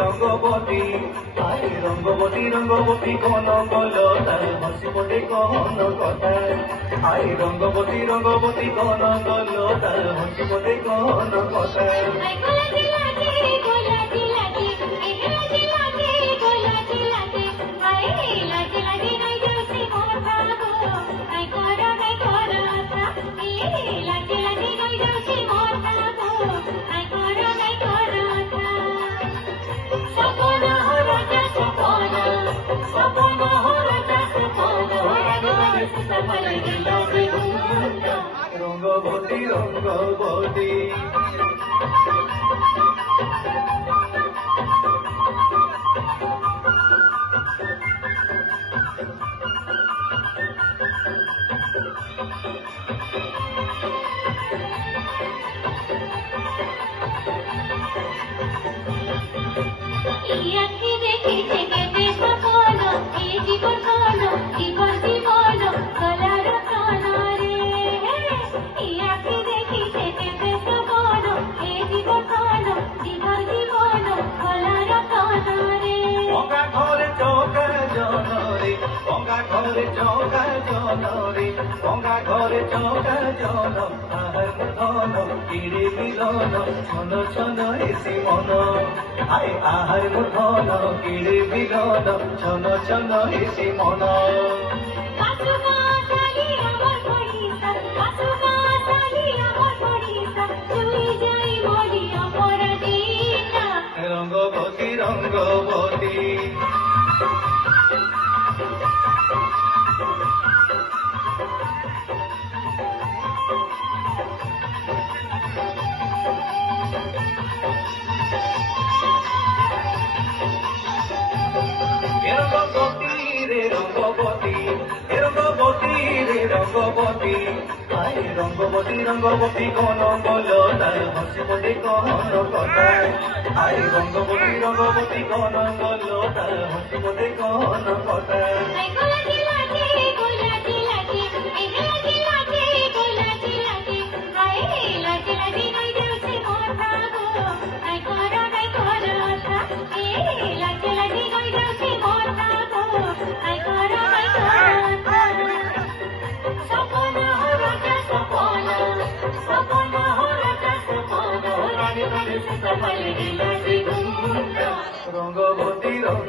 রঙ্গবতী আরে রঙ্গবতী রঙ্গবতী কোন বলো তার হাসি পড়ে কোন কথা আরে রঙ্গবতী রঙ্গবতী কোন বলো তার হাসি পড়ে কোন কথা রঙ্গবতী রঙ্গবতী ঘরে চৌকা জনরে গঙ্গা ঘরে চৌকা জন আহার ধন কিরে মিলন ছন ছন এসে মন আয় আহার ধন কিরে মিলন ছন ছন এসে মন রঙ্গবতী রঙ্গবতী রঙ্গবতী আয় রঙ্গবতী রঙ্গবতী কোন বলো তার হাসি পড়ে কোন কথা আয় রঙ্গবতী রঙ্গবতী কোন বলো তার হাসি পড়ে কোন কথা রঙ্গবতী রঙ্গ